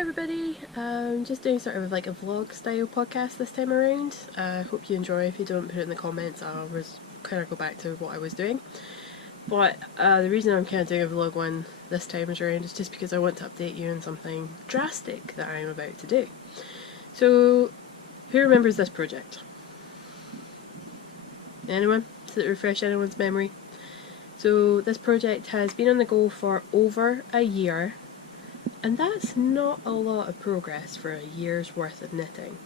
Hi everybody, just doing sort of like a vlog style podcast this time around. Hope you enjoy. If you don't, put it in the comments. I'll kind of go back to what I was doing. But the reason I'm kind of doing a vlog one this time around is just because I want to update you on something drastic that I'm about to do. So, who remembers this project? Anyone? Does it refresh anyone's memory? So this project has been on the go for over a year. And that's not a lot of progress for a year's worth of knitting.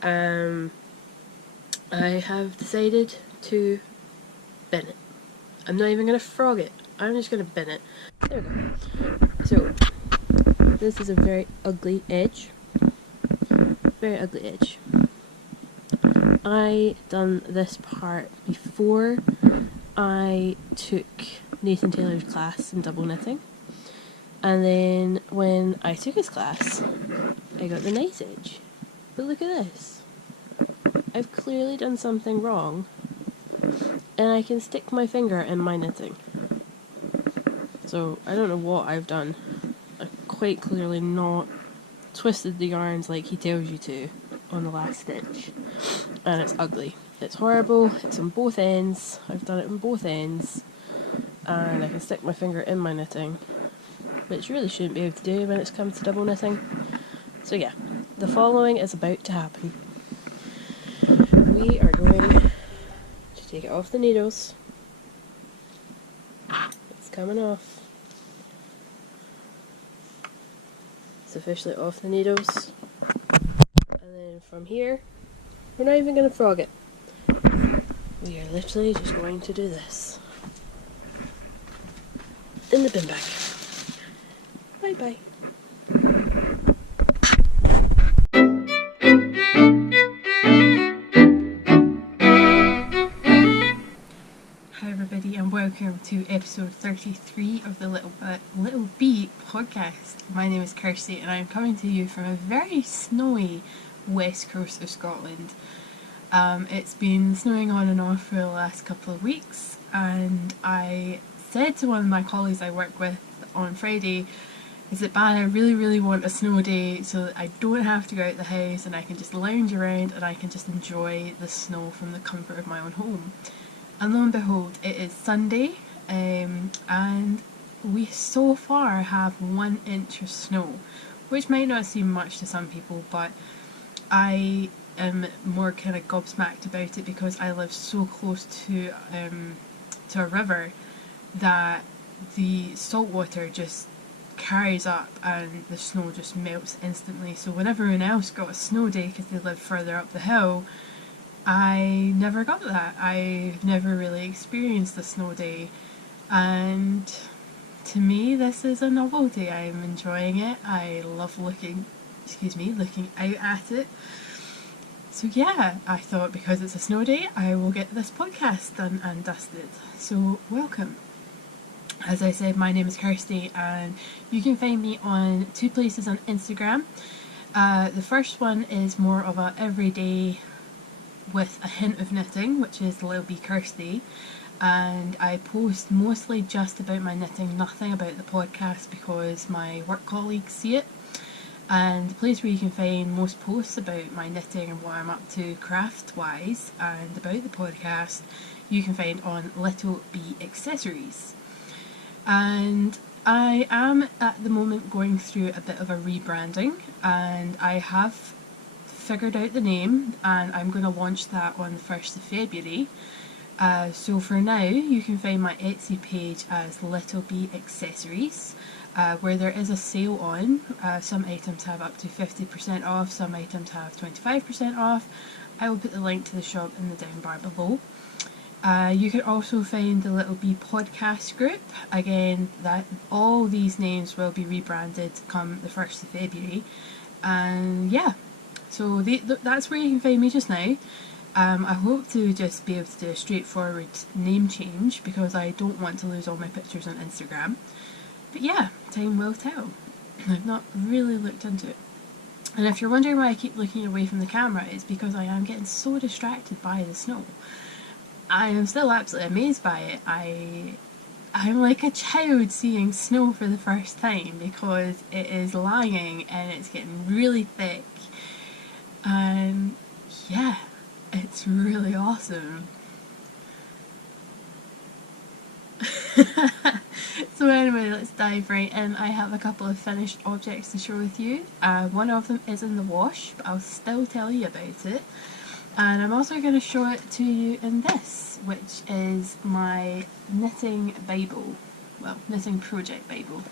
I have decided to bin it. I'm not even going to frog it. I'm just going to bin it. There we go. So, this is a very ugly edge. Very ugly edge. I done this part before I took Nathan Taylor's class in double knitting. And then when I took his class, I got the nice edge. But look at this. I've clearly done something wrong, and I can stick my finger in my knitting. So I don't know what I've done. I've quite clearly not twisted the yarns like he tells you to on the last stitch. And it's ugly. It's horrible. It's on both ends. I've done it on both ends. And I can stick my finger in my knitting, which you really shouldn't be able to do when it's come to double knitting. So yeah, the following is about to happen. We are going to take it off the needles. It's coming off. It's officially off the needles. And then from here, we're not even going to frog it. We are literally just going to do this. In the bin bag. Bye bye. Hi everybody and welcome to episode 33 of the Little B podcast. My name is Kirsty and I'm coming to you from a very snowy west coast of Scotland. It's been snowing on and off for the last couple of weeks, and I said to one of my colleagues I work with on Friday, is that I really want a snow day so that I don't have to go out the house and I can just lounge around and I can just enjoy the snow from the comfort of my own home. And lo and behold, it is Sunday, and we so far have 1 inch of snow, which might not seem much to some people, but I am more kind of gobsmacked about it because I live so close to a river that the salt water just carries up and the snow just melts instantly. So when everyone else got a snow day because they lived further up the hill, I never got that. I never really experienced a snow day, and to me this is a novelty. I'm enjoying it. I love looking out at it. So yeah, I thought because it's a snow day I will get this podcast done and dusted. So welcome. As I said, my name is Kirsty and you can find me on 2 places on Instagram. The first one is more of a everyday with a hint of knitting, which is Little B Kirsty, and I post mostly just about my knitting, nothing about the podcast because my work colleagues see it. And the place where you can find most posts about my knitting and what I'm up to craft wise and about the podcast you can find on Little B Accessories. And I am at the moment going through a bit of a rebranding, and I have figured out the name and I'm going to launch that on the 1st of February. So for now you can find my Etsy page as Little B Accessories, where there is a sale on. Some items have up to 50% off, some items have 25% off. I will put the link to the shop in the down bar below. You can also find the Little B podcast group. Again, that all these names will be rebranded come the 1st of February. And yeah, so that's where you can find me just now. I hope to just be able to do a straightforward name change because I don't want to lose all my pictures on Instagram. But yeah, time will tell. I've not really looked into it. And if you're wondering why I keep looking away from the camera, it's because I am getting so distracted by the snow. I am still absolutely amazed by it. I I'm like a child seeing snow for the first time because it is lying and it's getting really thick. And yeah, it's really awesome. So anyway, let's dive right in. I have a couple of finished objects to share with you. One of them is in the wash, but I'll still tell you about it. And I'm also going to show it to you in this, which is my knitting Bible, well, knitting project Bible,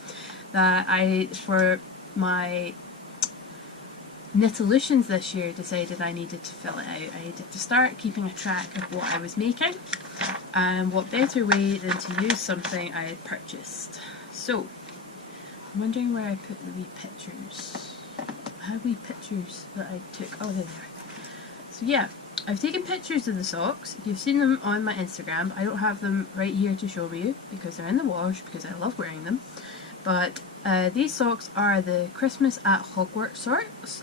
that I, for my Knitolutions this year, decided I needed to fill it out. I needed to start keeping a track of what I was making, and what better way than to use something I had purchased. So, I'm wondering where I put the wee pictures. I have wee pictures that I took. Oh, there they are. So yeah, I've taken pictures of the socks. You've seen them on my Instagram. I don't have them right here to show you because they're in the wash because I love wearing them. But these socks are the Christmas at Hogwarts socks.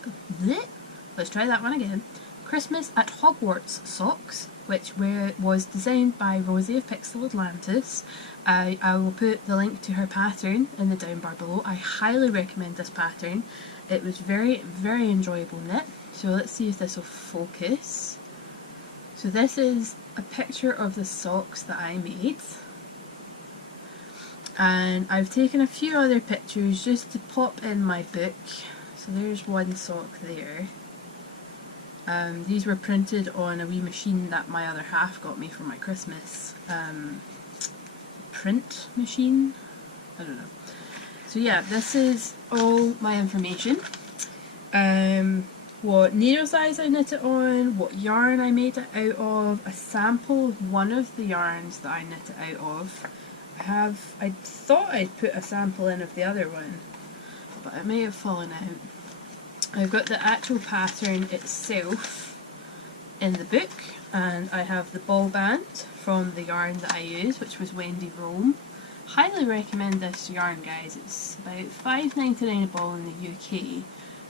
Let's try that one again. Christmas at Hogwarts socks, which was designed by Rosie of Pixel Atlantis. I will put the link to her pattern in the down bar below. I highly recommend this pattern. It was very, very enjoyable knit. So let's see if this will focus. So this is a picture of the socks that I made. And I've taken a few other pictures just to pop in my book. So there's one sock there. These were printed on a wee machine that my other half got me for my Christmas. Print machine? I don't know. So yeah, this is all my information. What needle size I knit it on, what yarn I made it out of, a sample of one of the yarns that I knit it out of. I thought I'd put a sample in of the other one, but it may have fallen out. I've got the actual pattern itself in the book, and I have the ball band from the yarn that I used, which was Wendy Rome. Highly recommend this yarn, guys. It's about £5.99 a ball in the UK.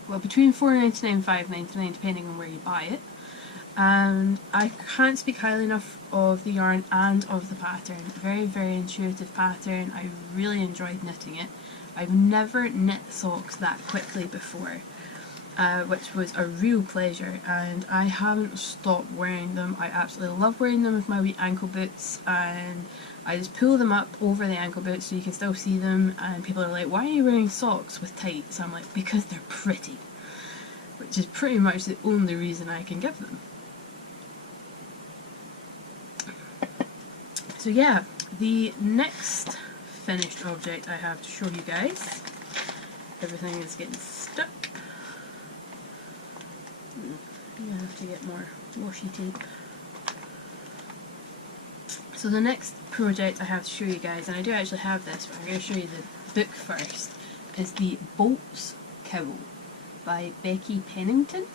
Well, between £4.99 and £5.99 depending on where you buy it. And I can't speak highly enough of the yarn and of the pattern. Very, very intuitive pattern. I really enjoyed knitting it. I've never knit socks that quickly before, which was a real pleasure, and I haven't stopped wearing them. I absolutely love wearing them with my wee ankle boots, and I just pull them up over the ankle boots so you can still see them, and people are like, why are you wearing socks with tights? I'm like, because they're pretty, which is pretty much the only reason I can give them. So yeah, the next finished object I have to show you guys, everything is getting stuck. I'm going to have to get more washi tape. So the next project I have to show you guys, and I do actually have this, but I'm going to show you the book first, is the Bolts Cowl by Becky Pennington,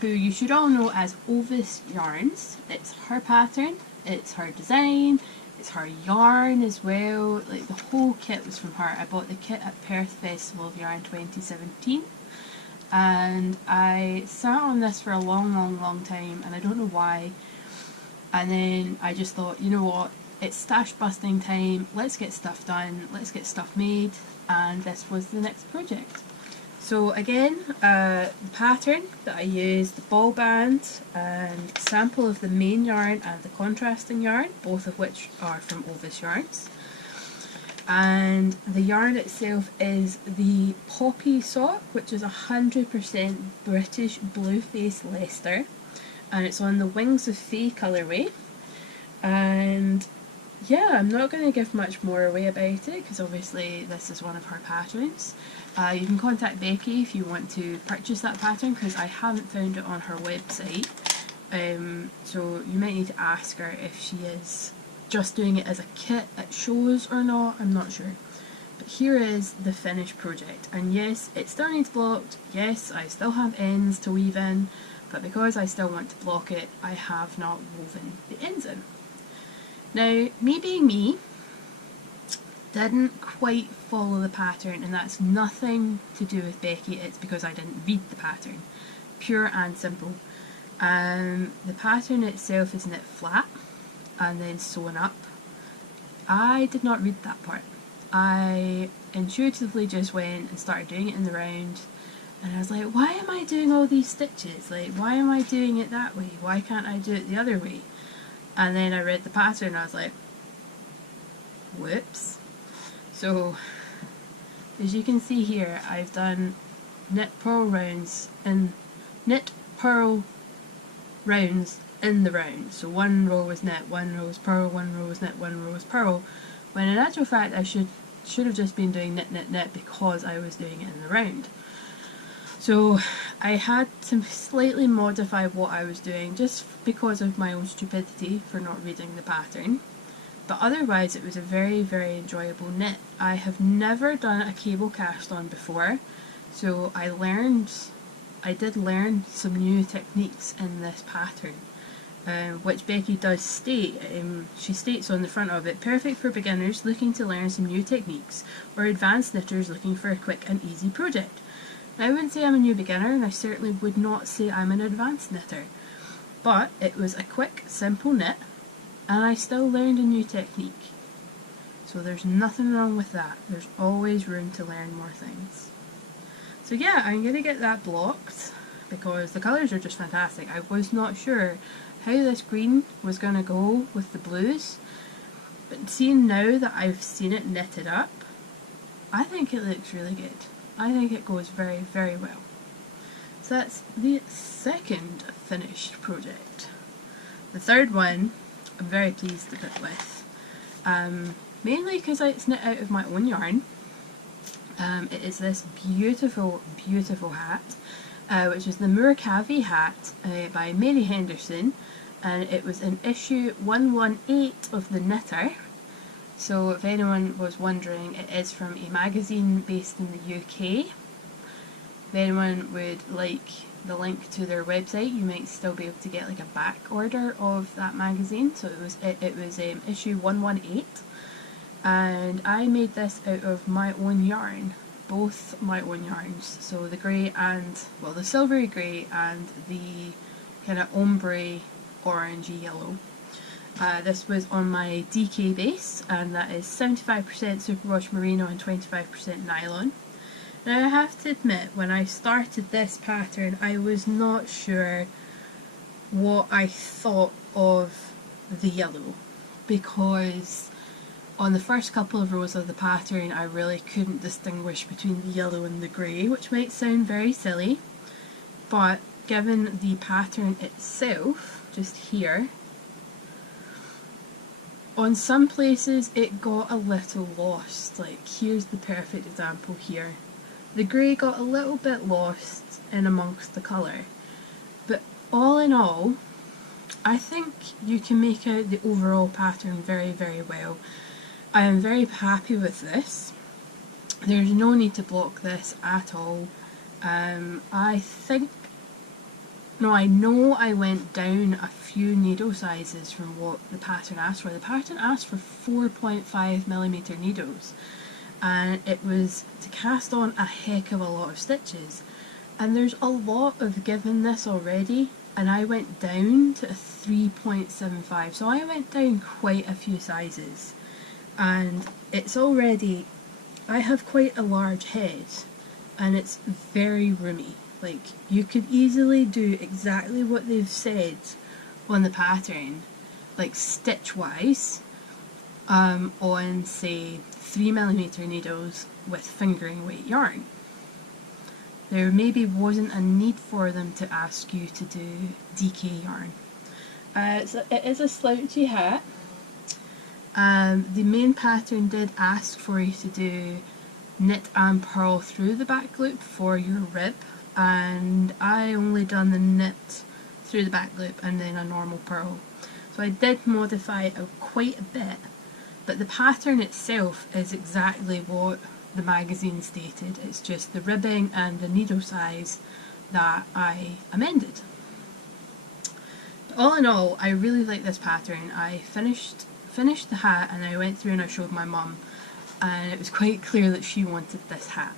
who you should all know as Ovis Yarns. It's her pattern, it's her design, it's her yarn as well. Like, the whole kit was from her. I bought the kit at Perth Festival of Yarn 2017. And I sat on this for a long time, and I don't know why. And then I just thought, you know what, it's stash busting time, let's get stuff done, let's get stuff made, and this was the next project. So again, the pattern that I used, the ball band, and sample of the main yarn and the contrasting yarn, both of which are from Ovis Yarns. And the yarn itself is the Poppy sock, which is 100% British Blueface Leicester, and it's on the Wings of Fae colourway. And yeah, I'm not going to give much more away about it because obviously this is one of her patterns. You can contact Becky if you want to purchase that pattern because I haven't found it on her website. So you might need to ask her if she is just doing it as a kit at shows or not, I'm not sure. But here is the finished project, and yes, it still needs blocked, yes, I still have ends to weave in, but because I still want to block it, I have not woven the ends in. Now, me being me, didn't quite follow the pattern, and that's nothing to do with Becky, it's because I didn't read the pattern. Pure and simple. The pattern itself is knit flat and then sewn up, I did not read that part. I intuitively just went and started doing it in the round, and I was like, why am I doing all these stitches? Like, why am I doing it that way? Why can't I do it the other way? And then I read the pattern and I was like, whoops. So, as you can see here, I've done knit purl rounds in the round. So one row was knit, one row was purl, one row was knit, one row was purl. When in actual fact I should have just been doing knit, knit, knit because I was doing it in the round. So I had to slightly modify what I was doing just because of my own stupidity for not reading the pattern. But otherwise it was a very, very enjoyable knit. I have never done a cable cast on before, so I did learn some new techniques in this pattern, which Becky does state. She states on the front of it, perfect for beginners looking to learn some new techniques or advanced knitters looking for a quick and easy project. Now, I wouldn't say I'm a new beginner, and I certainly would not say I'm an advanced knitter, but it was a quick, simple knit, and I still learned a new technique. So there's nothing wrong with that. There's always room to learn more things. So yeah, I'm going to get that blocked because the colours are just fantastic. I was not sure how this green was going to go with the blues, but seeing now that I've seen it knitted up, I think it looks really good. I think it goes very, very well. So that's the second finished project. The third one I'm very pleased a bit with, mainly because it's knit out of my own yarn. It is this beautiful, beautiful hat, which is the Murakami hat by Mary Henderson, and it was in issue 118 of the Knitter. So if anyone was wondering, it is from a magazine based in the UK. If anyone would like the link to their website, you might still be able to get like a back order of that magazine. So it was issue 118, and I made this out of my own yarn, both my own yarns. So the grey and, well, the silvery grey and the kind of ombre orangey yellow. This was on my DK base, and that is 75% superwash merino and 25% nylon. Now I have to admit, when I started this pattern, I was not sure what I thought of the yellow, because on the first couple of rows of the pattern I really couldn't distinguish between the yellow and the grey, which might sound very silly, but given the pattern itself, just here, on some places it got a little lost. Like, here's the perfect example here. The grey got a little bit lost in amongst the colour, but all in all, I think you can make out the overall pattern very, very well. I am very happy with this. There's no need to block this at all. I know I went down a few needle sizes from what the pattern asked for. The pattern asked for 4.5mm needles, and it was to cast on a heck of a lot of stitches, and there's a lot of give in this already, and I went down to a 3.75, so I went down quite a few sizes, and it's already, I have quite a large head and it's very roomy. Like, you could easily do exactly what they've said on the pattern, like stitch wise, on say 3mm needles with fingering weight yarn. There maybe wasn't a need for them to ask you to do DK yarn. So it is a slouchy hat. The main pattern did ask for you to do knit and purl through the back loop for your rib, and I only done the knit through the back loop and then a normal purl. So I did modify it quite a bit, but the pattern itself is exactly what the magazine stated. It's just the ribbing and the needle size that I amended. But all in all, I really like this pattern. I finished the hat and I went through and I showed my mum, and it was quite clear that she wanted this hat.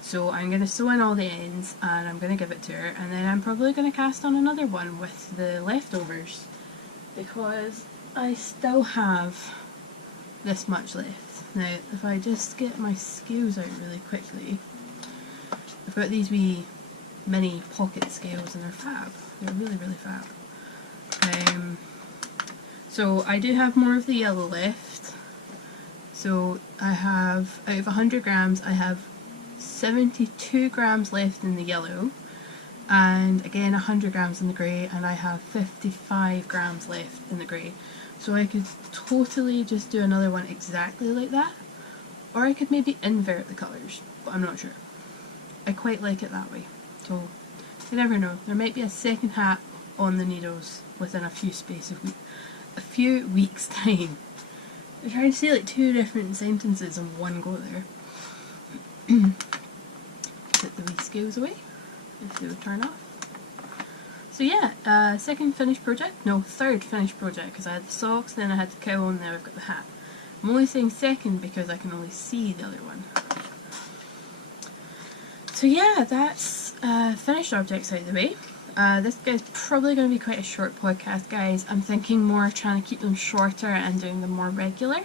So I'm going to sew in all the ends and I'm going to give it to her, and then I'm probably going to cast on another one with the leftovers, because I still have this much left. Now if I just get my scales out really quickly, I've got these wee mini pocket scales and they're fab. They're really, really fab. So I do have more of the yellow left. So I have, out of 100 grams, I have 72 grams left in the yellow, and again 100 grams in the grey, and I have 55 grams left in the grey. So I could totally just do another one exactly like that, or I could maybe invert the colours, but I'm not sure. I quite like it that way, so you never know. There might be a second hat on the needles within a few weeks time. I'm trying to say like 2 different sentences in one go there. Put the wee scales away if they would turn off. So yeah, second finished project, no, third finished project, because I had the socks, then I had the cowl, and now I've got the hat. I'm only saying second because I can only see the other one. So yeah, that's finished objects out of the way. This guy's probably going to be quite a short podcast, guys. I'm thinking more trying to keep them shorter and doing them more regular.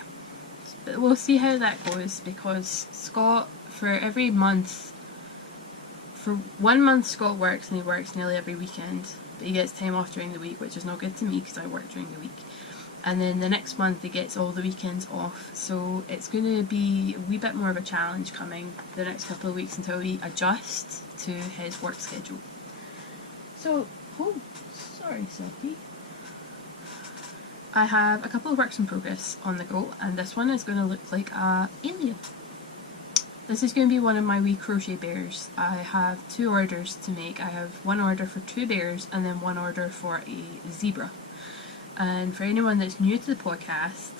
But we'll see how that goes, because Scott, for every month, for 1 month Scott works, and he works nearly every weekend, but he gets time off during the week, which is not good to me because I work during the week. And then the next month he gets all the weekends off, so it's going to be a wee bit more of a challenge coming the next couple of weeks until we adjust to his work schedule. So, oh, sorry Silky. I have a couple of works in progress on the go, and this one is going to look like a alien. This is going to be one of my wee crochet bears. I have 2 orders to make. I have 1 order for 2 bears and then 1 order for a zebra. And for anyone that's new to the podcast,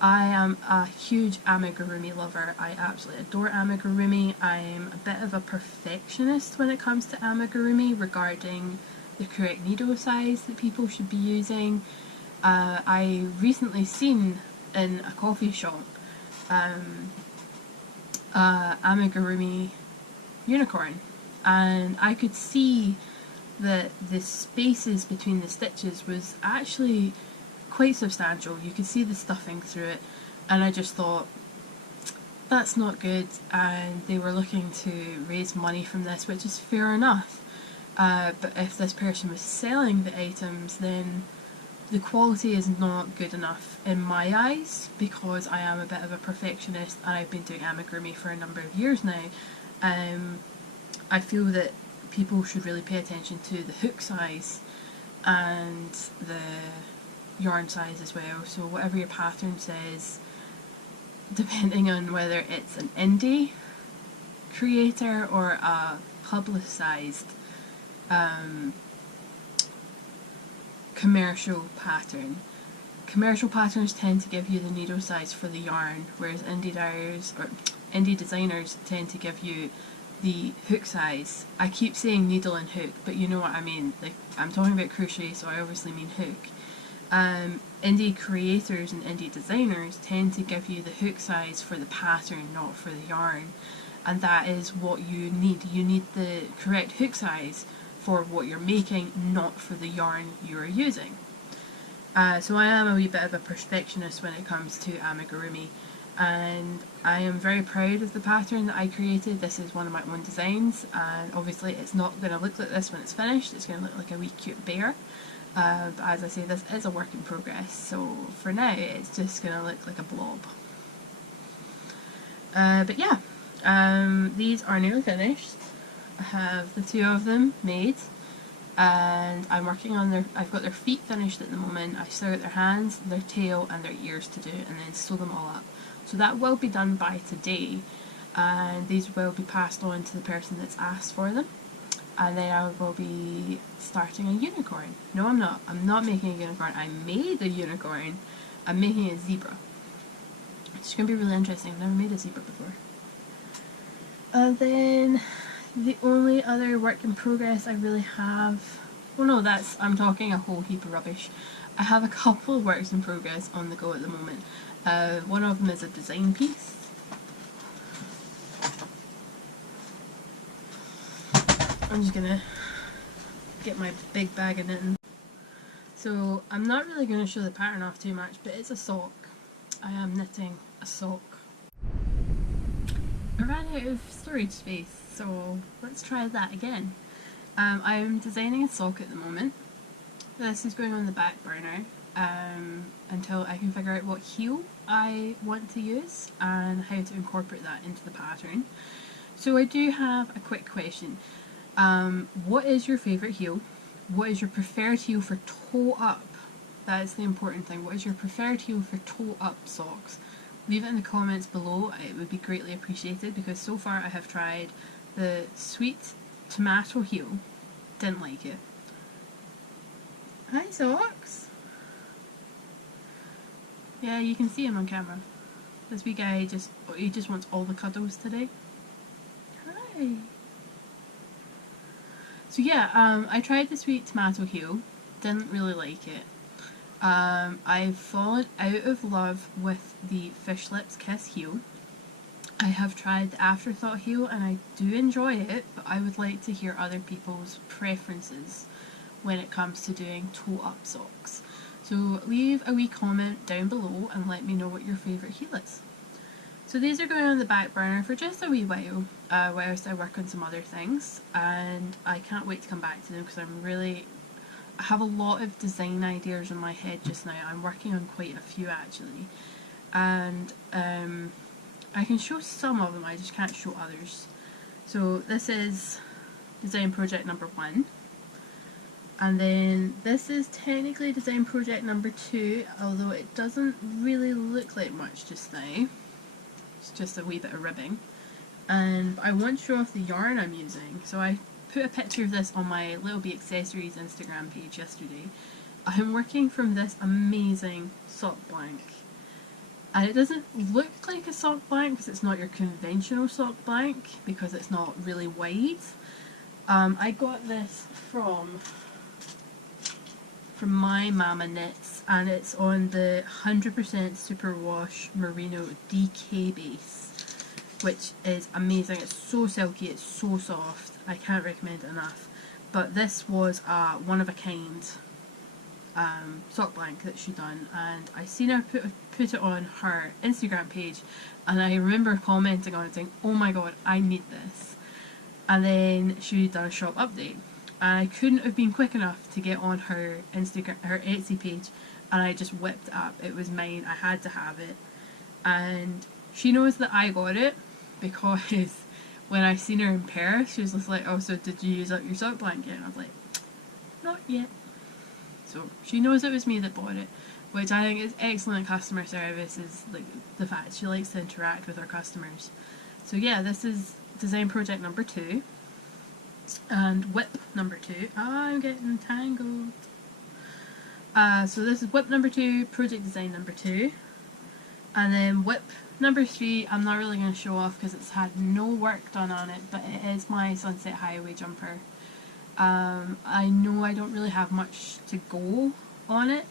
I am a huge amigurumi lover. I absolutely adore amigurumi. I'm a bit of a perfectionist when it comes to amigurumi regarding the correct needle size that people should be using. I recently seen in a coffee shop amigurumi unicorn, and I could see that the spaces between the stitches was actually quite substantial. You could see the stuffing through it, and I just thought, that's not good, and they were looking to raise money from this, which is fair enough. But if this person was selling the items, then the quality is not good enough in my eyes, because I am a bit of a perfectionist and I've been doing amigurumi for a number of years now. I feel that people should really pay attention to the hook size and the yarn size as well. So whatever your pattern says, depending on whether it's an indie creator or a publicised commercial pattern. Commercial patterns tend to give you the needle size for the yarn, whereas indie designers tend to give you the hook size. I keep saying needle and hook, but you know what I mean. Like, I'm talking about crochet, so I obviously mean hook. Indie creators and indie designers tend to give you the hook size for the pattern, not for the yarn. And that is what you need. You need the correct hook size for what you're making, not for the yarn you're using. So I am a wee bit of a perfectionist when it comes to amigurumi, and I am very proud of the pattern that I created. This is one of my own designs, and obviously it's not going to look like this when it's finished. It's going to look like a wee cute bear. But as I say, this is a work in progress, so for now it's just going to look like a blob. But yeah, these are nearly finished. I have the 2 of them made, and I'm working on I've got their feet finished at the moment. I still got their hands, their tail and their ears to do, and then sew them all up. So that will be done by today, and these will be passed on to the person that's asked for them. And then I will be starting a unicorn. No, I'm not. I'm not making a unicorn. I made a unicorn. I'm making a zebra. It's going to be really interesting. I've never made a zebra before. And then the only other work in progress I really have... Well, no, I'm talking a whole heap of rubbish. I have a couple of works in progress on the go at the moment. One of them is a design piece. I'm just gonna get my big bag of knitting. So I'm not really going to show the pattern off too much, but it's a sock. I am knitting a sock. I ran out of storage space, so let's try that again. I'm designing a sock at the moment. This is going on the back burner until I can figure out what heel I want to use and how to incorporate that into the pattern. So I do have a quick question. What is your favourite heel? What is your preferred heel for toe up? That is the important thing. What is your preferred heel for toe up socks? Leave it in the comments below. It would be greatly appreciated, because so far I have tried the sweet tomato heel. Didn't like it. Hi socks! Yeah, you can see him on camera. This wee guy he just wants all the cuddles today. Hi! So yeah, I tried the sweet tomato heel. Didn't really like it. I've fallen out of love with the Fish Lips Kiss heel. I have tried the Afterthought heel and I do enjoy it, but I would like to hear other people's preferences when it comes to doing toe up socks. So leave a wee comment down below and let me know what your favourite heel is. So these are going on the back burner for just a wee while, whilst I work on some other things, and I can't wait to come back to them because I have a lot of design ideas in my head just now. I'm working on quite a few actually, and I can show some of them, I just can't show others. So this is design project number 1, and then this is technically design project number 2, although it doesn't really look like much just now. It's just a wee bit of ribbing, and I want to show off the yarn I'm using, so I put a picture of this on my Little Bee Accessories Instagram page yesterday. I'm working from this amazing sock blank, and it doesn't look like a sock blank because it's not your conventional sock blank, because it's not really wide. I got this from My Mama Knits, and it's on the 100% Superwash Merino DK base, which is amazing. It's so silky, it's so soft, I can't recommend it enough. But this was a one of a kind sock blank that she done, and I seen her put it on her Instagram page, and I remember commenting on it saying, oh my god, I need this. And then she done a shop update, and I couldn't have been quick enough to get on her Etsy page, and I just whipped it up. It was mine, I had to have it. And she knows that I got it because when I seen her in Paris, she was just like, oh, so did you use up your sock blanket? And I was like, not yet. So she knows it was me that bought it, which I think is excellent customer service, is like the fact she likes to interact with her customers. So yeah, this is design project number 2. And W.I.P number 2. I'm getting tangled. So this is W.I.P number 2, project design number 2. And then W.I.P number 3, I'm not really going to show off because it's had no work done on it, but it is my Sunset Highway jumper. I know I don't really have much to go on it,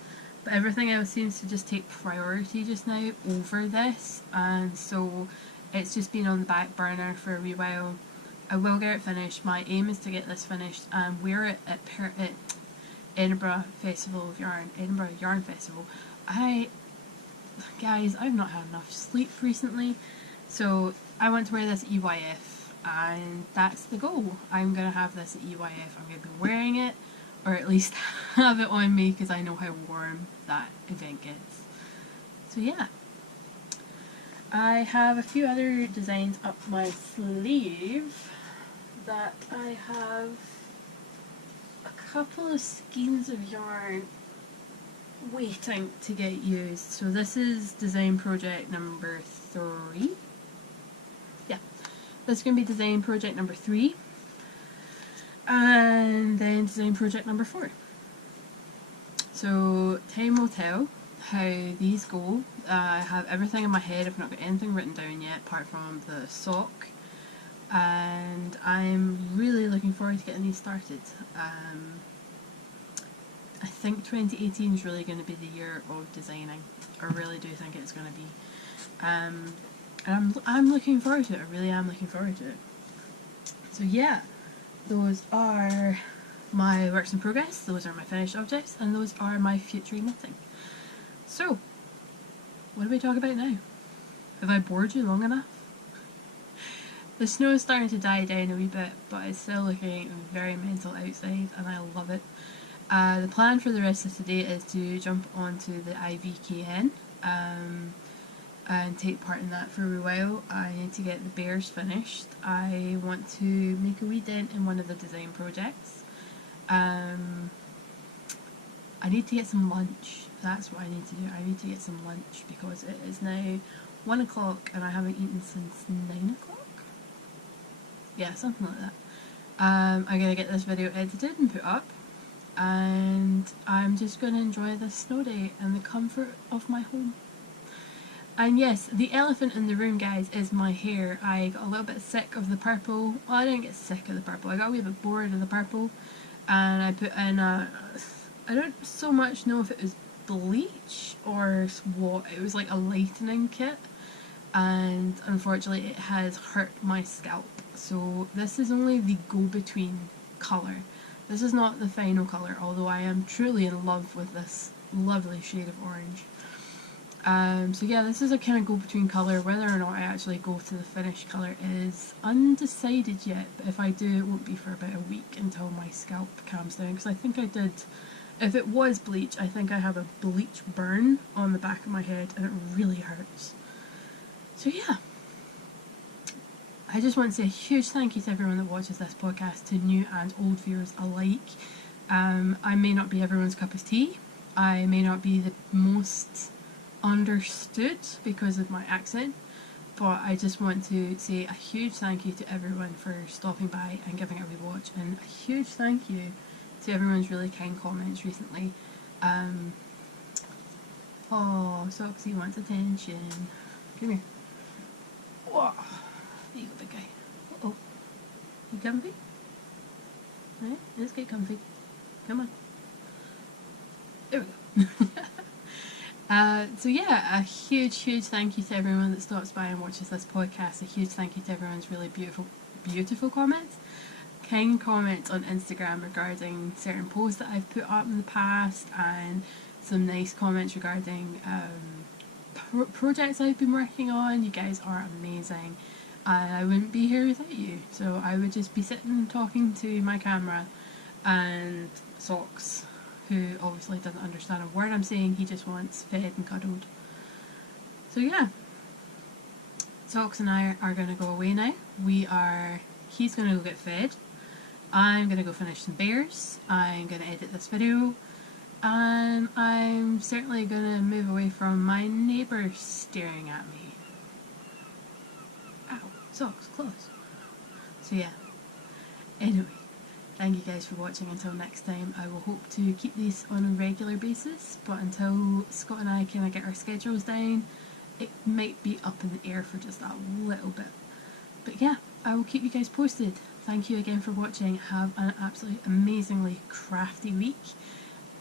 but everything else seems to just take priority just now over this, and so it's just been on the back burner for a wee while. I will get it finished. My aim is to get this finished and wear it at Edinburgh Festival of Yarn, Edinburgh Yarn Festival. Guys, I've not had enough sleep recently, so I want to wear this at EYF, and that's the goal. I'm going to have this at EYF. I'm going to be wearing it, or at least have it on me, because I know how warm that event gets. So yeah. I have a few other designs up my sleeve that I have a couple of skeins of yarn waiting to get used. So this is design project number 3. Yeah, this is going to be design project number 3, and then design project number 4. So time will tell how these go. I have everything in my head. I've not got anything written down yet apart from the sock, and I'm really looking forward to getting these started. I think 2018 is really going to be the year of designing. I really do think it's going to be. And I'm looking forward to it. I really am looking forward to it. So yeah, those are my works in progress, those are my finished objects, and those are my future knitting. So, what do we talk about now? Have I bored you long enough? The snow is starting to die down a wee bit, but it's still looking very mental outside, and I love it. The plan for the rest of today is to jump onto the IVKN and take part in that for a while. I need to get the bears finished. I want to make a wee dent in one of the design projects. I need to get some lunch. That's what I need to do. I need to get some lunch because it is now 1 o'clock and I haven't eaten since 9 o'clock. Yeah, something like that. I'm going to get this video edited and put up, and I'm just going to enjoy this snow day and the comfort of my home. And yes, the elephant in the room, guys, is my hair. I got a little bit sick of the purple. Well, I didn't get sick of the purple. I got a wee bit bored of the purple, and I put in I don't so much know if it was bleach or what. It was like a lightening kit, and unfortunately it has hurt my scalp. So this is only the go-between colour. This is not the final colour, although I am truly in love with this lovely shade of orange. So yeah, this is a kind of go-between colour. Whether or not I actually go to the finished colour is undecided yet, but if I do, it won't be for about a week until my scalp calms down, because I think I did, if it was bleach, I think I have a bleach burn on the back of my head and it really hurts. So yeah, I just want to say a huge thank you to everyone that watches this podcast, to new and old viewers alike. I may not be everyone's cup of tea. I may not be the most understood because of my accent, but I just want to say a huge thank you to everyone for stopping by and giving it a wee watch, and a huge thank you to everyone's really kind comments recently. Oh, Soxy wants attention. Come here. Whoa. There you go, big guy. Uh-oh. You comfy? Right, let's get comfy. Come on. There we go. So yeah, a huge thank you to everyone that stops by and watches this podcast. A huge thank you to everyone's really beautiful comments. Kind comments on Instagram regarding certain posts that I've put up in the past, and some nice comments regarding projects I've been working on. You guys are amazing, and I wouldn't be here without you. So I would just be sitting talking to my camera and Socks, who obviously doesn't understand a word I'm saying. He just wants fed and cuddled. So yeah, Socks and I are going to go away now. He's going to go get fed. I'm going to go finish some bears. I'm going to edit this video. And I'm certainly going to move away from my neighbours staring at me. Ow, Socks, close. So yeah, anyway, thank you guys for watching. Until next time, I will hope to keep these on a regular basis, but until Scott and I kind of get our schedules down, it might be up in the air for just a little bit. But yeah, I will keep you guys posted. Thank you again for watching. Have an absolutely amazingly crafty week.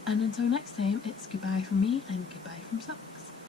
And until next time, it's goodbye from me and goodbye from Socks.